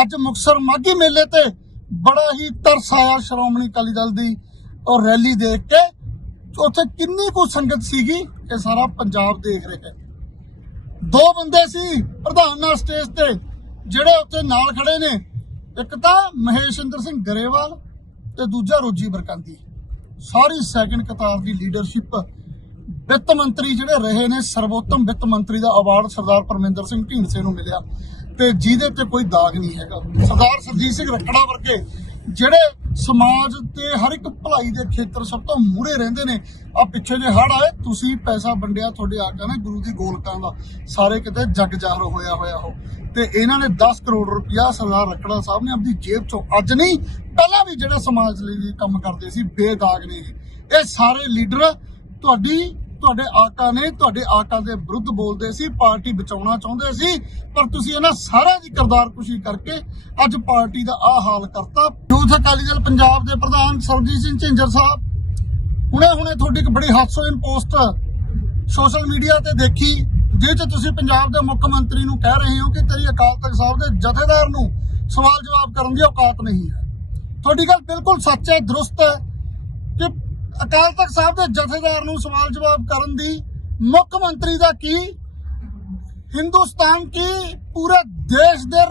ਅੱਜ ਮੁਕਸਰ ਮਾਗੀ ਮੇਲੇ ਤੇ ਬੜਾ ਹੀ ਤਰਸ ਆਇਆ ਸ਼੍ਰੋਮਣੀ ਅਕਾਲੀ ਦਲ ਦੀ ਉਹ ਰੈਲੀ ਦੇਖ ਕੇ। ਉੱਥੇ ਕਿੰਨੀ ਕੁ ਸੰਗਤ ਸੀਗੀ, ਇਹ ਸਾਰਾ ਪੰਜਾਬ ਦੇਖ ਰਿਹਾ ਦੋ ਬੰਦੇ ਸੀ ਪ੍ਰਧਾਨ ਨਾਲ ਸਟੇਜ ਤੇ, ਜਿਹੜੇ ਉੱਥੇ ਨਾਲ ਖੜੇ ਨੇ। ਇੱਕ ਤਾਂ ਮਹੇਸ਼ਿੰਦਰ ਸਿੰਘ ਗਰੇਵਾਲ ਤੇ ਦੂਜਾ ਰੋਜੀ ਬਰਕਾਂਦੀ ਸਾਰੀ ਸੈਕੰਡ ਕਤਾਰ ਦੀ ਲੀਡਰਸ਼ਿਪ ਵਿੱਤ ਮੰਤਰੀ ਜਿਹੜੇ ਰਹੇ ਨੇ, ਸਰਵੋਤਮ ਵਿੱਤ ਮੰਤਰੀ ਦਾ ਅਵਾਰਡ ਸਰਦਾਰ ਪਰਮਿੰਦਰ ਸਿੰਘ ਢੀਂਡਸੇ ਨੂੰ ਮਿਲਿਆ। ਤੇ ਜਿਹਦੇ ਤੇ ਕੋਈ ਦਾਗ ਨਹੀਂ ਹੈਗਾ। ਸਰਦਾਰ ਸਰਜੀਤ ਸਿੰਘ ਰੱਖੜਾ ਵਰਗੇ ਜਿਹੜੇ ਸਮਾਜ ਤੇ ਹਰ ਇੱਕ ਭਲਾਈ ਦੇ ਖੇਤਰ ਸਭ ਤੋਂ ਮੂਹਰੇ ਰਹਿੰਦੇ ਨੇ ਆ ਪਿੱਛੇ ਜੇ ਹੜ ਆਏ, ਤੁਸੀਂ ਪੈਸਾ ਵੰਡਿਆ ਤੁਹਾਡੇ ਆਗਾ ਨੇ ਗੁਰੂ ਦੀ ਗੋਲਕਾਂ ਦਾ। ਸਾਰੇ ਕਿਤੇ ਜਗ ਜਾਹਰ ਹੋਇਆ ਹੋਇਆ ਹੋ ਤੇ ਇਹਨਾਂ ਨੇ 10 ਕਰੋੜ ਰੁਪਇਆ ਸਰਦਾਰ ਰੱਖੜਾ ਸਾਹਿਬ ਨੇ ਆਪਣੀ ਜੇਬ ਚੋਂ, ਅੱਜ ਨਹੀਂ, ਪਹਿਲਾਂ ਵੀ ਜਿਹੜਾ ਸਮਾਜ ਲਈ ਕੰਮ ਕਰਦੇ ਸੀ, ਬੇਦਾਗ ਨੇ ਇਹ ਸਾਰੇ ਲੀਡਰ ਤੁਹਾਡੀ ਤੁਹਾਡੇ ਆਕਾ ਨੇ ਤੁਹਾਡੇ ਆਕਾ ਦੇ ਵਿਰੁੱਧ ਬੋਲਦੇ ਸੀ, ਪਾਰਟੀ ਬਚਾਉਣਾ ਚਾਹੁੰਦੇ ਸੀ, ਪਰ ਤੁਸੀਂ ਇਹਨਾਂ ਸਾਰਿਆਂ ਦੀ ਕਰਤਾਰਕੁਸ਼ੀ ਕਰਕੇ ਅੱਜ ਪਾਰਟੀ ਦਾ ਆ ਹਾਲ ਕਰਤਾ। ਯੂਥ ਅਕਾਲੀ ਦਲ ਪੰਜਾਬ ਦੇ ਪ੍ਰਧਾਨ ਸਰਜੀਤ ਸਿੰਘ ਝਿੰਜਰ ਸਾਹਿਬ, ਹੁਣੇ ਹੁਣੇ ਤੁਹਾਡੀ ਇੱਕ ਬੜੀ ਹਾਸੋਹੀਣ ਪੋਸਟ ਸੋਸ਼ਲ ਮੀਡੀਆ ਤੇ ਦੇਖੀ ਜਿਹਦੇ 'ਚ ਤੁਸੀਂ ਪੰਜਾਬ ਦੇ ਮੁੱਖ ਮੰਤਰੀ ਨੂੰ ਕਹਿ ਰਹੇ ਹੋ ਕਿ ਤੇਰੀ ਅਕਾਲ ਤਖਤ ਸਾਹਿਬ ਦੇ ਜਥੇਦਾਰ ਨੂੰ ਸਵਾਲ ਜਵਾਬ ਕਰਨ ਦੀ ਔਕਾਤ ਨਹੀਂ ਹੈ। ਤੁਹਾਡੀ ਗੱਲ ਬਿਲਕੁਲ ਸੱਚ ਹੈ, ਦਰੁਸਤ ਹੈ। ਅਕਾਲ ਤਖਤ ਸਾਹਿਬ ਦੇ ਜਥੇਦਾਰ ਨੂੰ ਸਵਾਲ ਜਵਾਬ ਕਰਨ ਦੀ ਮੁੱਖ ਮੰਤਰੀ ਦਾ ਕੀ? ਹਿੰਦੁਸਤਾਨ ਕੀ ਪੂਰੇ ਦੇਸ਼ ਦੇ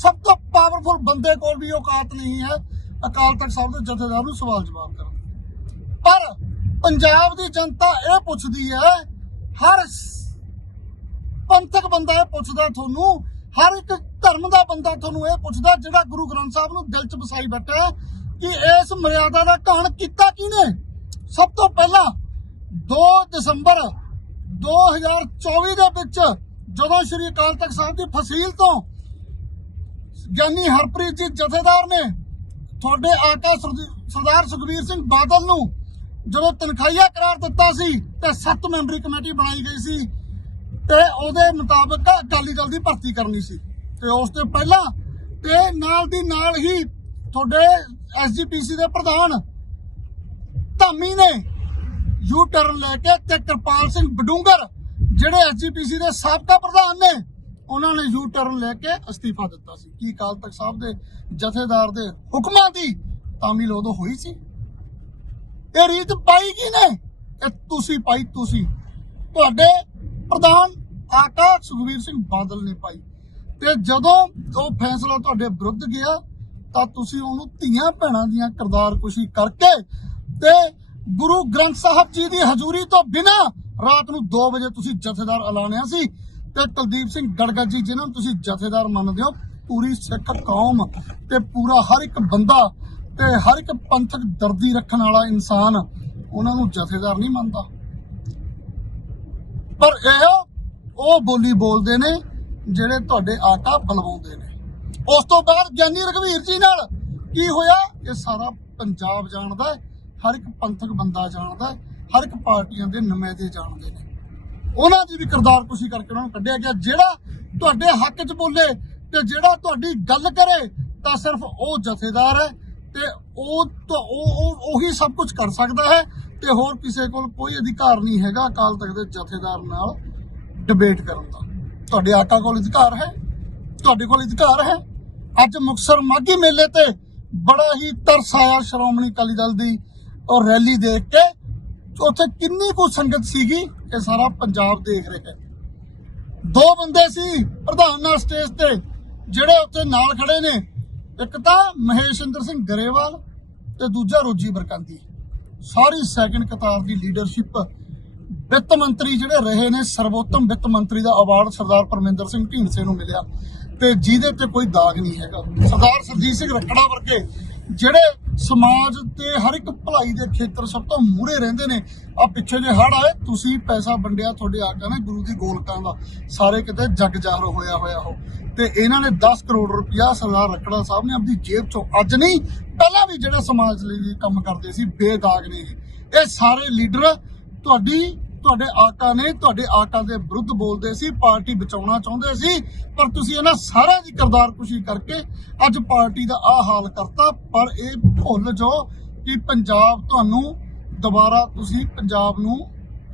ਸਭ ਤੋਂ ਪਾਵਰਫੁਲ ਬੰਦੇ ਕੋਲ ਵੀ ਔਕਾਤ ਨਹੀਂ ਹੈ? ਅਕਾਲ ਤਖਤ ਸਾਹਿਬ ਦੇ ਜਥੇਦਾਰ ਨੂੰ ਸਵਾਲ ਜਵਾਬ ਕਰਨ ਪਰ ਪੰਜਾਬ ਦੀ ਜਨਤਾ ਇਹ ਪੁੱਛਦੀ ਹੈ, ਹਰ ਪੰਥਕ ਬੰਦਾ ਇਹ ਪੁੱਛਦਾ ਤੁਹਾਨੂੰ, ਹਰ ਇੱਕ ਧਰਮ ਦਾ ਬੰਦਾ ਤੁਹਾਨੂੰ ਇਹ ਪੁੱਛਦਾ, ਜਿਹੜਾ ਗੁਰੂ ਗ੍ਰੰਥ ਸਾਹਿਬ ਨੂੰ ਦਿਲ 'ਚ ਵਸਾਈ ਬੈਠਾ ਕਿ ਇਸ ਮਰਿਆਦਾ ਦਾ ਘਾਣ ਕੀਤਾ ਕਿਹਨੇ? ਸਭ ਤੋਂ ਪਹਿਲਾਂ 2 ਦਸੰਬਰ 2024 ਦੇ ਵਿੱਚ ਜਦੋਂ ਸ਼੍ਰੀ ਅਕਾਲ ਤਖਤ ਸਾਹਿਬ ਦੀ ਫਸੀਲ ਤੋਂ ਗਿਆਨੀ ਹਰਪ੍ਰੀਤ ਜੀ ਜਥੇਦਾਰ ਨੇ ਤੁਹਾਡੇ ਆਕਾ ਸਰਦਾਰ ਸੁਖਬੀਰ ਸਿੰਘ ਬਾਦਲ ਨੂੰ ਜਦੋਂ ਤਨਖਾਹੀਆ ਕਰਾਰ ਦਿੱਤਾ ਸੀ ਤੇ 7 ਮੈਂਬਰੀ ਕਮੇਟੀ ਬਣਾਈ ਗਈ ਸੀ ਤੇ ਉਹਦੇ ਮੁਤਾਬਕ ਅਕਾਲੀ ਦਲ ਦੀ ਭਰਤੀ ਕਰਨੀ ਸੀ। ਤੇ ਉਸ ਤੋਂ ਪਹਿਲਾਂ ਤੇ ਨਾਲ ਦੀ ਨਾਲ ਹੀ ਤੁਹਾਡੇ ਐਸਜੀਪੀਸੀ ਦੇ ਪ੍ਰਧਾਨ ਧਾਮੀ ਨੇ ਯੂ ਟਰਨ ਲੈ ਕੇ ਤੇ ਕਿਰਪਾਲ ਸਿੰਘ ਬਡੂੰਗਰ, ਜਿਹੜੇ ਐਸਜੀਪੀਸੀ ਦੇ ਸਾਬਕਾ ਪ੍ਰਧਾਨ ਨੇ, ਉਹਨਾਂ ਨੇ ਯੂ ਟਰਨ ਲੈ ਕੇ ਅਸਤੀਫਾ ਦਿੱਤਾ ਸੀ। ਕੀ ਅਕਾਲ ਤਖਤ ਸਾਹਿਬ ਦੇ ਜਥੇਦਾਰ ਦੇ ਹੁਕਮਾਂ ਦੀ ਤਾਮੀਲ ਉਦੋਂ ਹੋਈ ਸੀ? ਇਹ ਰੀਤ ਪਾਈ ਕੀ ਨੇ? ਇਹ ਤੁਸੀਂ ਪਾਈ, ਤੁਸੀਂ। ਤੁਹਾਡੇ ਪ੍ਰਧਾਨ ਆਕਾ ਸੁਖਵੀਰ ਸਿੰਘ ਬਾਦਲ ਨੇ ਪਾਈ। ਤੇ ਜਦੋਂ ਉਹ ਫੈਸਲਾ ਤੁਹਾਡੇ ਵਿਰੁੱਧ ਗਿਆ, ਤਾਂ ਤੁਸੀਂ ਉਹਨੂੰ ਧੀਆਂ ਭੈਣਾਂ ਦੀਆਂ ਕਰਤਾਰਕੁਸ਼ੀ ਕਰਕੇ ਤੇ ਗੁਰੂ ਗ੍ਰੰਥ ਸਾਹਿਬ ਜੀ ਦੀ ਹਜ਼ੂਰੀ ਤੋਂ ਬਿਨਾ ਰਾਤ ਨੂੰ 2 ਵਜੇ ਤੁਸੀਂ ਜਥੇਦਾਰ ਐਲਾਨਿਆ ਸੀ ਤੇ ਕੁਲਦੀਪ ਸਿੰਘ ਗੜਗਾ ਜੀ, ਜਿਨ੍ਹਾਂ ਨੂੰ ਤੁਸੀਂ ਜਥੇਦਾਰ ਮੰਨਦੇ ਹੋ, ਪੂਰੀ ਸਿੱਖ ਕੌਮ ਤੇ ਪੂਰਾ ਹਰ ਇੱਕ ਬੰਦਾ ਤੇ ਹਰ ਇੱਕ ਪੰਥਕ ਦਰਦੀ ਰੱਖਣ ਵਾਲਾ ਇਨਸਾਨ ਉਹਨਾਂ ਨੂੰ ਜਥੇਦਾਰ ਨਹੀਂ ਮੰਨਦਾ। ਪਰ ਇਹ ਉਹ ਬੋਲੀ ਬੋਲਦੇ ਨੇ ਜਿਹੜੇ ਤੁਹਾਡੇ ਆਕਾ ਬਲਵਾਉਂਦੇ ਨੇ। ਉਸ ਤੋਂ ਬਾਅਦ ਗਿਆਨੀ ਰਘਵੀਰ ਜੀ ਨਾਲ ਕੀ ਹੋਇਆ? ਇਹ ਸਾਰਾ ਪੰਜਾਬ ਜਾਣਦਾ ਹੈ। ਹਰ ਇੱਕ ਪੰਥਕ ਬੰਦਾ ਜਾਣਦਾ ਹਰ ਇੱਕ ਪਾਰਟੀਆਂ ਦੇ ਨੁਮਾਇੰਦੇ ਜਾਣਦੇ ਨੇ। ਉਹਨਾਂ ਦੀ ਵੀ ਕਰਤਾਰਕੁਸ਼ੀ ਕਰਕੇ ਉਹਨਾਂ ਨੂੰ ਕੱਢਿਆ ਗਿਆ। ਜਿਹੜਾ ਤੁਹਾਡੇ ਹੱਕ 'ਚ ਬੋਲੇ ਤੇ ਜਿਹੜਾ ਤੁਹਾਡੀ ਗੱਲ ਕਰੇ, ਤਾਂ ਸਿਰਫ ਉਹ ਜਥੇਦਾਰ ਹੈ ਤੇ ਉਹ ਉਹ- ਉਹੀ ਸਭ ਕੁਝ ਕਰ ਸਕਦਾ ਹੈ ਤੇ ਹੋਰ ਕਿਸੇ ਕੋਲ ਕੋਈ ਅਧਿਕਾਰ ਨਹੀਂ ਹੈਗਾ ਅਕਾਲ ਤਖਤ ਦੇ ਜਥੇਦਾਰ ਨਾਲ ਡਿਬੇਟ ਕਰਨ ਦਾ। ਤੁਹਾਡੇ ਆਕਾ ਕੋਲ ਅਧਿਕਾਰ ਹੈ? ਤੁਹਾਡੇ ਕੋਲ ਅਧਿਕਾਰ ਹੈ? ਅੱਜ ਮੁਕਸਰ ਮਾਗੀ ਮੇਲੇ ਤੇ ਬੜਾ ਹੀ ਤਰਸ ਆਇਆ ਸ਼੍ਰੋਮਣੀ ਅਕਾਲੀ ਦਲ ਦੀ। ਉਹ ਰੈਲੀ ਦੇਖ ਕੇ ਉੱਥੇ ਕਿੰਨੀ ਕੁ ਸੰਗਤ ਸੀਗੀ ਇਹ ਸਾਰਾ ਪੰਜਾਬ ਦੇਖ ਰਿਹਾ ਹੈ। ਦੋ ਬੰਦੇ ਸੀ ਪ੍ਰਧਾਨ ਨਾਲ ਸਟੇਜ ਤੇ, ਜਿਹੜੇ ਉੱਥੇ ਨਾਲ ਖੜੇ ਨੇ। ਇੱਕ ਤਾਂ ਮਹੇਸ਼ਿੰਦਰ ਸਿੰਘ ਗਰੇਵਾਲ ਤੇ ਦੂਜਾ ਰੋਜੀ ਬਰਕਾਂਦੀ। ਸਾਰੀ ਸੈਕੰਡ ਕਤਾਰ ਦੀ ਲੀਡਰਸ਼ਿਪ ਵਿੱਤ ਮੰਤਰੀ ਜਿਹੜੇ ਰਹੇ ਨੇ, ਸਰਵੋਤਮ ਵਿੱਤ ਮੰਤਰੀ ਦਾ ਅਵਾਰਡ ਸਰਦਾਰ ਪਰਮਿੰਦਰ ਸਿੰਘ ਢੀਂਡਸੇ ਨੂੰ ਮਿਲਿਆ। ਤੇ ਜਿਹਦੇ ਤੇ ਕੋਈ ਦਾਗ ਨਹੀਂ ਹੈਗਾ। ਸਰਦਾਰ ਸਰਜੀਤ ਸਿੰਘ ਰੱਖੜਾ ਵਰਗੇ ਜਿਹੜੇ ਸਮਾਜ ਤੇ ਹਰ ਇੱਕ ਭਲਾਈ ਦੇ ਖੇਤਰ ਸਭ ਤੋਂ ਮੂਹਰੇ ਰਹਿੰਦੇ ਨੇ। ਆ ਪਿੱਛੇ ਜੇ ਹੜ ਆਏ, ਤੁਸੀਂ ਪੈਸਾ ਵੰਡਿਆ ਤੁਹਾਡੇ ਆਗਾ ਨੇ ਗੁਰੂ ਦੀ ਗੋਲਕਾਂ ਦਾ। ਸਾਰੇ ਕਿਤੇ ਜਗ ਜਾਹਰ ਹੋਇਆ ਹੋਇਆ ਹੋ ਤੇ ਇਹਨਾਂ ਨੇ 10 ਕਰੋੜ ਰੁਪਇਆ ਸਰਦਾਰ ਰੱਖੜਾ ਸਾਹਿਬ ਨੇ ਆਪਣੀ ਜੇਬ ਚੋਂ ਅੱਜ ਨਹੀਂ, ਪਹਿਲਾਂ ਵੀ ਜਿਹੜਾ ਸਮਾਜ ਲਈ ਕੰਮ ਕਰਦੇ ਸੀ, ਬੇਦਾਗ ਨੇ ਇਹ ਸਾਰੇ ਲੀਡਰ ਤੁਹਾਡੀ ਤੁਹਾਡੇ ਆਕਾ ਨੇ ਤੁਹਾਡੇ ਆਕਾ ਦੇ ਵਿਰੁੱਧ ਬੋਲਦੇ ਸੀ, ਪਾਰਟੀ ਬਚਾਉਣਾ ਚਾਹੁੰਦੇ ਸੀ, ਪਰ ਤੁਸੀਂ ਇਹਨਾਂ ਸਾਰਿਆਂ ਦੀ ਕਰਤਾਰਕੁਸ਼ੀ ਕਰਕੇ ਅੱਜ ਪਾਰਟੀ ਦਾ ਆ ਹਾਲ ਕਰਤਾ। ਪਰ ਇਹ ਭੁੱਲ ਜਾਓ ਕਿ ਪੰਜਾਬ ਤੁਹਾਨੂੰ ਦੁਬਾਰਾ ਤੁਸੀਂ ਪੰਜਾਬ ਨੂੰ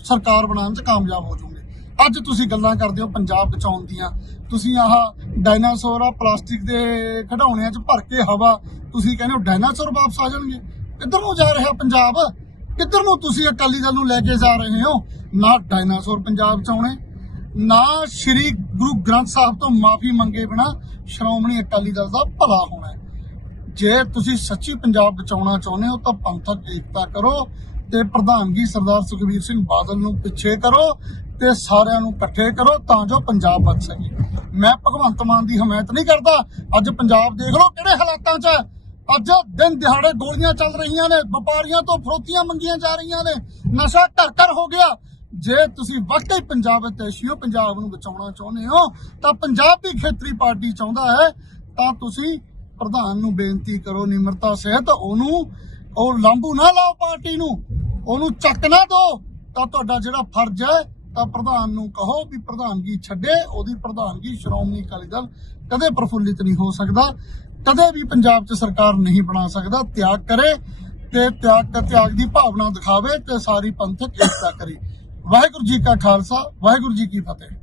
ਸਰਕਾਰ ਬਣਾਉਣ 'ਚ ਕਾਮਯਾਬ ਹੋ ਜਾਓਗੇ। ਅੱਜ ਤੁਸੀਂ ਗੱਲਾਂ ਕਰਦੇ ਹੋ ਪੰਜਾਬ ਬਚਾਉਣ ਦੀਆਂ। ਤੁਸੀਂ ਆਹ ਡਾਇਨਾਸੌਰ ਆ, ਪਲਾਸਟਿਕ ਦੇ ਖਿਡੌਣਿਆਂ 'ਚ ਭਰ ਕੇ ਹਵਾ, ਤੁਸੀਂ ਕਹਿੰਦੇ ਹੋ ਡਾਇਨਾਸੌਰ ਵਾਪਸ ਆ ਜਾਣਗੇ। ਕਿੱਧਰ ਨੂੰ ਜਾ ਰਿਹਾ ਪੰਜਾਬ? ਕਿੱਧਰ ਨੂੰ ਤੁਸੀਂ ਅਕਾਲੀ ਦਲ ਨੂੰ ਲੈ ਕੇ ਜਾ ਰਹੇ ਹੋ? ਨਾ ਡਾਇਨਾਸੌਰ ਪੰਜਾਬ 'ਚ ਆਉਣੇ, ਨਾ ਸ਼੍ਰੀ ਗੁਰੂ ਗ੍ਰੰਥ ਸਾਹਿਬ ਤੋਂ ਮਾਫੀ ਮੰਗੇ ਬਿਨਾ ਸ਼੍ਰੋਮਣੀ ਅਕਾਲੀ ਦਲ ਦਾ ਭਲਾ ਹੋਣਾ ਜੇ ਤੁਸੀਂ ਸੱਚੀ ਪੰਜਾਬ ਬਚਾਉਣਾ ਚਾਹੁੰਦੇ ਹੋ, ਤਾਂ ਪੰਥਕ ਏਕਤਾ ਕਰੋ ਤੇ ਪ੍ਰਧਾਨਗੀ ਸਰਦਾਰ ਸੁਖਬੀਰ ਸਿੰਘ ਬਾਦਲ ਨੂੰ ਪਿੱਛੇ ਕਰੋ ਤੇ ਸਾਰਿਆਂ ਨੂੰ ਇਕੱਠੇ ਕਰੋ, ਤਾਂ ਜੋ ਪੰਜਾਬ ਬਚ ਸਕੇ। ਮੈਂ ਭਗਵੰਤ ਮਾਨ ਦੀ ਹਮਾਇਤ ਨਹੀਂ ਕਰਦਾ। ਅੱਜ ਪੰਜਾਬ ਦੇਖ ਲਓ ਕਿਹੜੇ ਹਾਲਾਤਾਂ 'ਚ ਹੈ। ਅੱਜ ਦਿਨ ਦਿਹਾੜੇ ਗੋਲੀਆਂ ਚੱਲ ਰਹੀਆਂ ਨੇ, ਵਪਾਰੀਆਂ ਤੋਂ ਫਰੋਤੀਆਂ ਮੰਗੀਆਂ ਜਾ ਰਹੀਆਂ ਨੇ, ਨਸ਼ਾ ਘਰ ਘਰ ਹੋ ਗਿਆ। ਜੇ ਤੁਸੀਂ ਵਾਕਈ ਪੰਜਾਬ ਹਿਤੈਸ਼ੀਓ ਪੰਜਾਬ ਨੂੰ ਬਚਾਉਣਾ ਚਾਹੁੰਦੇ ਹੋ, ਤਾਂ ਪੰਜਾਬ ਦੀ ਖੇਤਰੀ ਪਾਰਟੀ ਚਾਹੁੰਦਾ ਹੈ, ਤਾਂ ਤੁਸੀਂ ਪ੍ਰਧਾਨ ਨੂੰ ਬੇਨਤੀ ਕਰੋ, ਨਿਮਰਤਾ ਸਹਿਤ ਉਹਨੂੰ, ਉਹ ਲਾਂਬੂ ਨਾ ਲਾਓ ਪਾਰਟੀ ਨੂੰ, ਉਹਨੂੰ ਚੱਕ ਨਾ ਦਿਓ ਤਾਂ ਤੁਹਾਡਾ ਜਿਹੜਾ ਫਰਜ਼ ਹੈ, ਤਾਂ ਪ੍ਰਧਾਨ ਨੂੰ ਕਹੋ ਵੀ ਪ੍ਰਧਾਨਗੀ ਛੱਡੇ, ਉਹਦੀ ਪ੍ਰਧਾਨਗੀ ਸ਼੍ਰੋਮਣੀ ਅਕਾਲੀ ਦਲ ਕਦੇ ਪ੍ਰਫੁੱਲਿਤ ਨਹੀਂ ਹੋ ਸਕਦਾ। ਕਦੇ ਵੀ ਪੰਜਾਬ 'ਚ ਸਰਕਾਰ ਨਹੀਂ ਬਣਾ ਸਕਦਾ, ਤਿਆਗ ਕਰੇ ਤੇ ਤਿਆਗ ਤਿਆਗ ਦੀ ਭਾਵਨਾ ਦਿਖਾਵੇ ਤੇ ਸਾਰੀ ਪੰਥਕ ਏਕਤਾ ਕਰੇ। ਵਾਹਿਗੁਰੂ ਜੀ ਕਾ ਖਾਲਸਾ, ਵਾਹਿਗੁਰੂ ਜੀ ਕੀ ਫਤਿਹ।